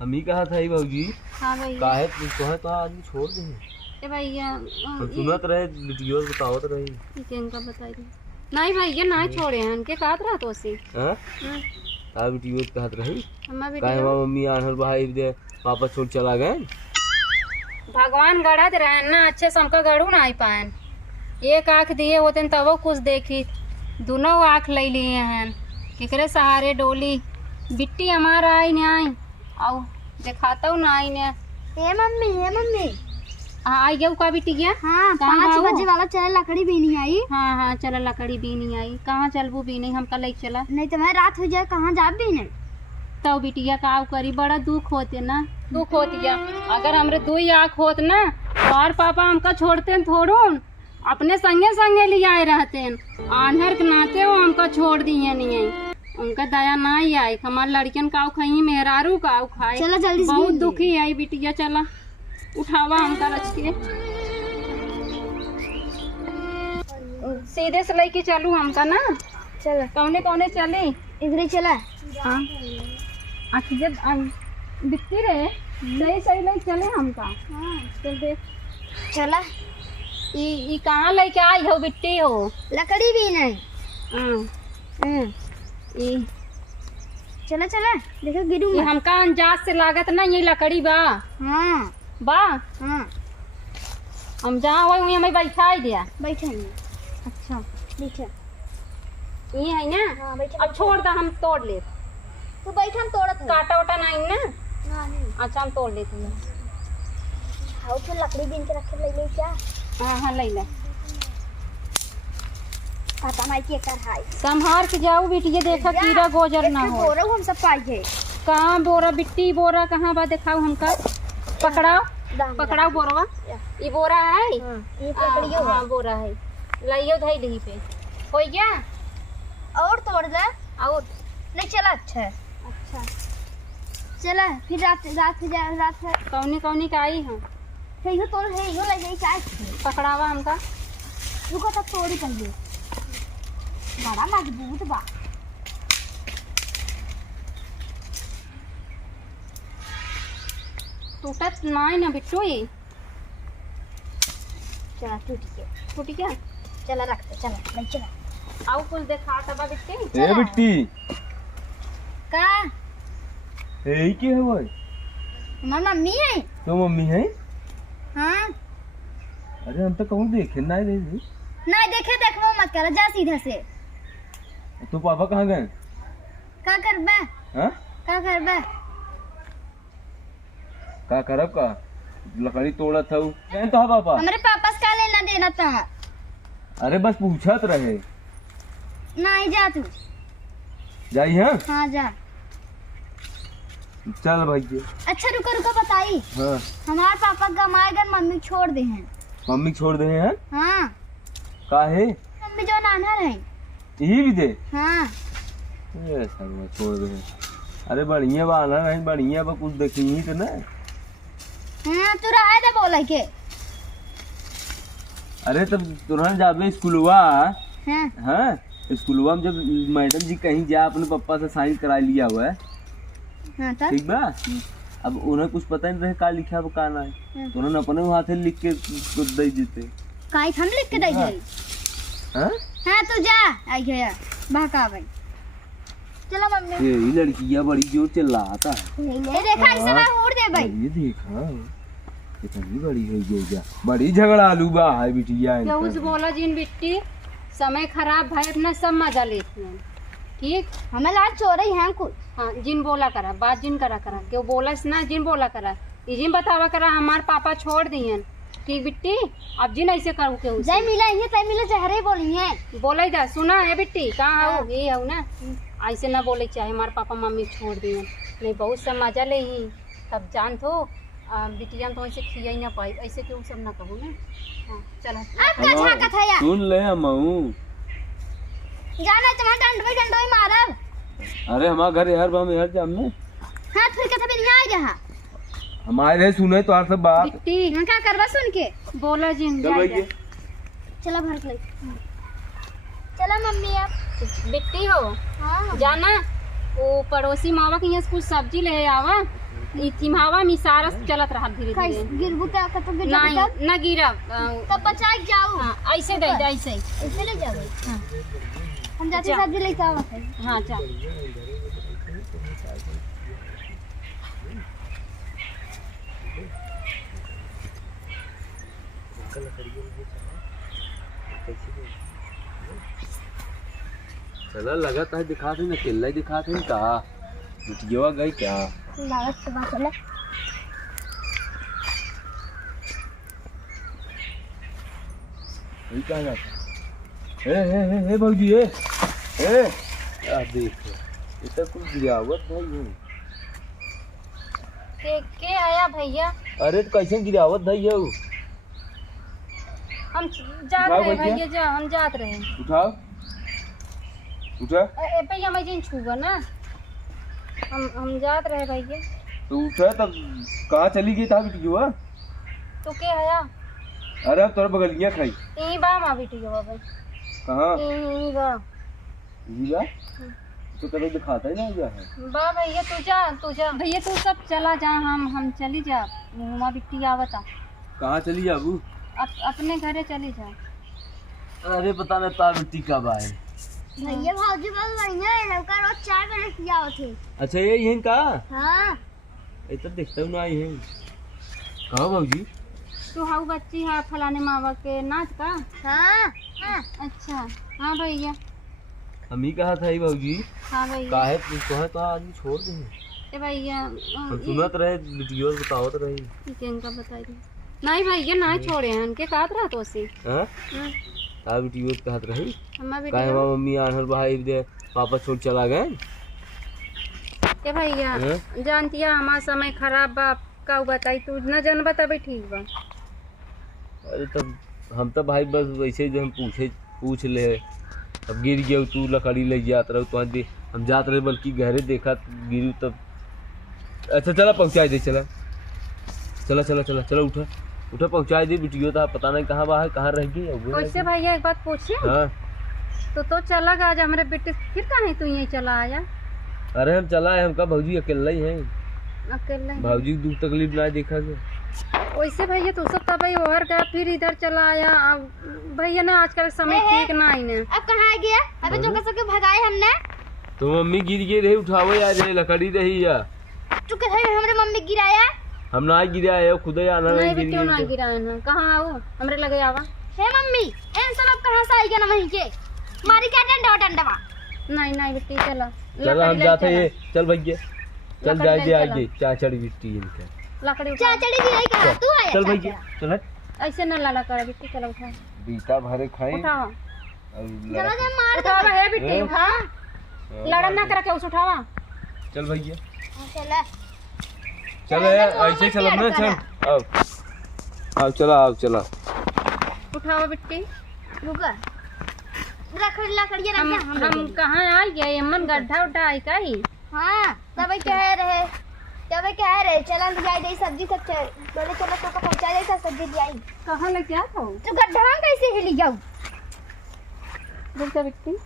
हम ही कहा था ही भाजी। हाँ भैया। काहे तो है तो आदमी छोड़ दे ए भैया सुनत रहे वीडियो बतावत रही केंका बताई नहीं भैया ना छोड़े हैं उनके कहत रहा तो सी हां आ वीडियो कहत रही हम्मा काहे वीडियो मम्मी आनर भाई दे पापा छोड़ चला गए। भगवान गढ़त रहे ना अच्छे से हमका गढ़ू ना आई पाएन। एक आँख दिए होते तब कुछ देखी दोनों आँख ले लिए हैं केकरे सहारे डोली बिट्टी हमारा आई ने आई आओ दिखाता ना आई ने हे मम्मी आई गया का बिट्टी गया। हाँ 5 बजे वाला चल लकड़ी भी नहीं आई। हाँ चल लकड़ी भी नहीं आई कहाँ चलबू भी नहीं हमका ले चला नहीं तो मैं रात हो जाए कहाँ जा भी नहीं तो बिटिया का करी बड़ा दुख होते ना दुख होतिया अगर हमरे 2 आँख होत ना और पापा हमका छोड़ते थोड़ो अपने संगे संगे ले आए रहते आन्हर के नाते वो हमका छोड़ दिए नहीं आई उनका दया ना ही आई हमारे लड़कियन का खाई मेहरारू का खाए चला जल्दी से बहुत दुखी आई बिटिया चला उठावा हमका रच के सीधे से लेके चलू हमका ना चल कौने कौने चले इधर ही चला। हाँ बिकती रहे सही सही ले चले हमका। हाँ चल देख चला ई कहाँ लेके आई हो बिट्टी हो लकड़ी भी नहीं। ई चला देखो ये गिरूंगा। हमका अंदाज से लागत ना ये लकड़ी बा हाँ बा हाँ हम जहाँ हो वहीं हमें बैठा दिया। बैठे अच्छा बैठे ये है ना। हाँ बैठे अब छोड़ दा हम तोड़ ले तू बैठ हम तोड़त हैं। काटा उटा नहीं ना। नहीं अच्छा हम तोड़ लेते हैं। हाउ फिर लकड़ी बीन के रखे ले क्या हाँ ले ले पता नहीं के कर हाय संभार के जाओ बिटिया देखा कीड़ा गोजर ना हो। बोरा हम सब पाइए कहाँ बोरा बिट्टी बोरा कहाँ बा दिखाओ हमका पकड़ाओ बोरवा ये बोरा है ये पकड़ियो हाँ बोरा है लाइयो धाई दही पे हो गया और तोड़ दे और नहीं चला। अच्छा अच्छा चला फिर रात कौनी का आई है है यो तोड़ है यो ले जाई क्या पकड़ावा हमका रुको तब तोड़ी पहले बड़ा मजबूत बा टूटत नहीं ना बिट्टू ये चला टूटी क्या चला रखते चला नहीं चला आओ कुछ देखा तबा बिट्टी ए बिट्टी का ए के है भाई हमार मम्मी है। तो मम्मी है। हाँ अरे हम तो कहूँ देखे ना रे नहीं देखे देखो मत कर जा सीधे से। तो पापा कहाँ गए। का करबे हाँ का करबे का करब का लकड़ी तोड़ा था गए तो पापा हमारे पापा से का लेना देना था। अरे बस पूछत रहे नहीं जा तू जाई है। हाँ जा चल भाई जी। अच्छा रुको बताई हाँ हमारे पापा गमाएगा मम्मी छोड़ दे हैं। मम्मी छोड़ दे हैं। हाँ काहे मम्मी जो नाना रहे यही भी दे। हाँ ए सर्व छोड़ दे। अरे बढ़िया बाना नहीं बढ़िया बा कुछ देखी ही तो ना। हाँ तू रहा था बोला के अरे तब तुरंत जाबे स्कूलवा। हाँ हाँ स्कूलवा में जब मैडम जी कहीं जा अपने पापा से साइन करा लिया हुआ है हाँ तब ठीक बा। अब उन्हें कुछ पता नहीं रहे का लिखा है का ना है तो उन्होंने अपने हाथे लिख के तो दे देते काई हम लिख के दे गई। हाँ हाँ तू जा आई गया बहका भाई चलो मम्मी ये लड़कियां बड़ी जोर चिल्लाता है। ये देखा इसे मैं उड़ दे भाई ये देखा कितनी बड़ी है ये जा बड़ी झगड़ालू बा है बिटिया क्या उस बोला जिन बिट्टी समय खराब भाई अपना सब मजा लेती हैं ठीक हमें लाज चोरी है कुछ। हाँ जिन बोला करा बात जिन करा क्यों बोला ना जिन बोला करा ये जिन बतावा करा हमारे पापा छोड़ दिए ठीक बिट्टी अब जिन ऐसे करूँ के जय मिला ये तय मिला जहरे बोली है बोला जा सुना है बिट्टी कहाँ हो ये हो ना ऐसे ना बोले चाहे हमारे पापा मम्मी छोड़ दिए नहीं बहुत सब मजा ले ही तब जान तो बिटिया तो ऐसे खिया ही ना पाई ऐसे क्यों सब ना कहूँ ना। हाँ चलो सुन ले मऊ जाना तुम्हारा डंडो ही मारब। अरे हमारा घर हर बार में हर जाम में हाँ फिर कथा भी नहीं आ गया हमारे सुने तो हर सब बात बिट्टी क्या करवा सुन के बोला जिन चल भाई चला भर ले चला मम्मी अब बिट्टी हो हाँ जाना वो पड़ोसी मावा के यहाँ कुछ सब्जी ले आवा ई चिम्हावा में सारस चलत रहा धीरे कैसे धीरे। गिरबू तो कतो गिर नहीं जाबू ना गिरा तब बचा के जाओ। हाँ ऐसे दे दे ऐसे। ऐसे ले जाओ। हाँ हम जाते जा। सब्जी लेके आवत है। हाँ चल। चला लगाता है दिखाते ना केला ही दिखाते हैं कहा बिटिया गई क्या लागत से बात ले। वही कहा जाता ए भौजी ए आ देख ये तो कुछ गिरावट भाई है। के आया भैया? अरे तो कैसे गिरावट भाई है वो? हम जात उठाओ रहे भैया। भैया जा हम जात रहे। उठाओ उठा ए भैया मैं जिन छूगा ना हम जात रहे भैया। तो उठा तब कहाँ चली गई था बिटिया? तो के आया? अरे तोरा बगलिया खाई यही बा माँ बेटी के बाबा कहाँ यही बा जीवा तो कभी दिखाता ही ना गया है। बा भैया तू जा भैया तू सब चला जा हम चली जा माँ बेटी आवता। कहाँ चली जाबू? अपने घरे चली जा। अरे पता नहीं ता बिट्टी कब आए। भैया भाजी बहुत बढ़िया है लड़का रोज चाय बना किया होते। अच्छा ये यहीं का हाँ ये तो देखता हूँ ना आई है कहाँ भाजी? तू हाउ बच्ची है फलाने मावा के नाच का? हाँ हाँ अच्छा हाँ भैया। हम ही कहा था ही भाजी हाँ भैया। काहे तो है तो आदमी छोड़ दे ए भैया हम सुनत रहे बिटिया बतावत रही केंका बताई दी नहीं भैया ना छोड़े हैं उनके कहत रहा तो से। हां ता बिटिया कहत रही हम्मा काहे बेटी मम्मी आनर भाई दे पापा छोड़ चला गए। ए भैया हैं? जानतिया हमारा समय खराब बा का बताई तू न जान बताबे ठीक बा। अरे तब हम तो भाई बस वैसे ही जो हम पूछ ले अब गिर गया तू लकड़ी ले जात रहो तो दे हम जात रहे बल्कि गहरे देखा गिरू तब। अच्छा चला पहुँचा दे चला चला चला चला चला उठा पहुँचा दे बिटियो था पता नहीं कहाँ बाहर कहाँ रह गई वैसे भैया एक बात पूछिए हाँ तो चला गया आज हमारे बेटे फिर कहाँ तू यहीं चला आया? अरे हम चला है हमका भौजी अकेला ही है अकेले भौजी की दुख तकलीफ ना देखा गया। वैसे भैया तू सब तब और गया फिर इधर चला आया। अब भैया ना आजकल समय ठीक ना ही ना। अब कहाँ गया? अबे जो कैसे के भगाए हमने? तो मम्मी गिर गई रही उठावे यार ये लकड़ी रही या तू कैसे हमारे मम्मी गिराया? हम ना गिरा है खुद ही आना नहीं गिर क्यों ना गई गिरा है कहाँ आओ हमरे लगे आवा। हे मम्मी इन सब अब कहाँ से आई गया ना वहीं के मारी क्या डंडवा नहीं बेटी चला चल हम जाते चला। हैं चल भैया चल लकड़ी जाए ले दे चला। आगे चाचड़ बिट्टी इनका लकड़ी उठा चाचड़ी गिराई कहाँ? तू आया चल चाचा? भैया चल हट। ऐसे न लाला कर बेटी चला उठा बीता भरे खाई उठावा चलो जब मार उठावा है बेटी हैं? उठा लड़ा ना करके उस उठावा। चल भैया चला चल ऐसे चल ना चल आओ चला आओ चला उठावा बेटी। रुका लकड़ियाँ रख हम कहाँ आ गए अमन गड्ढा उठा आई का ही। हाँ तब कह रहे चलन जाई दे सब्जी सब बोले चलो तो पहुंचा दे सब्जी ले आई। कहाँ लग गया था तो गड्ढा कैसे हिली जाऊ? रुक जा बेटी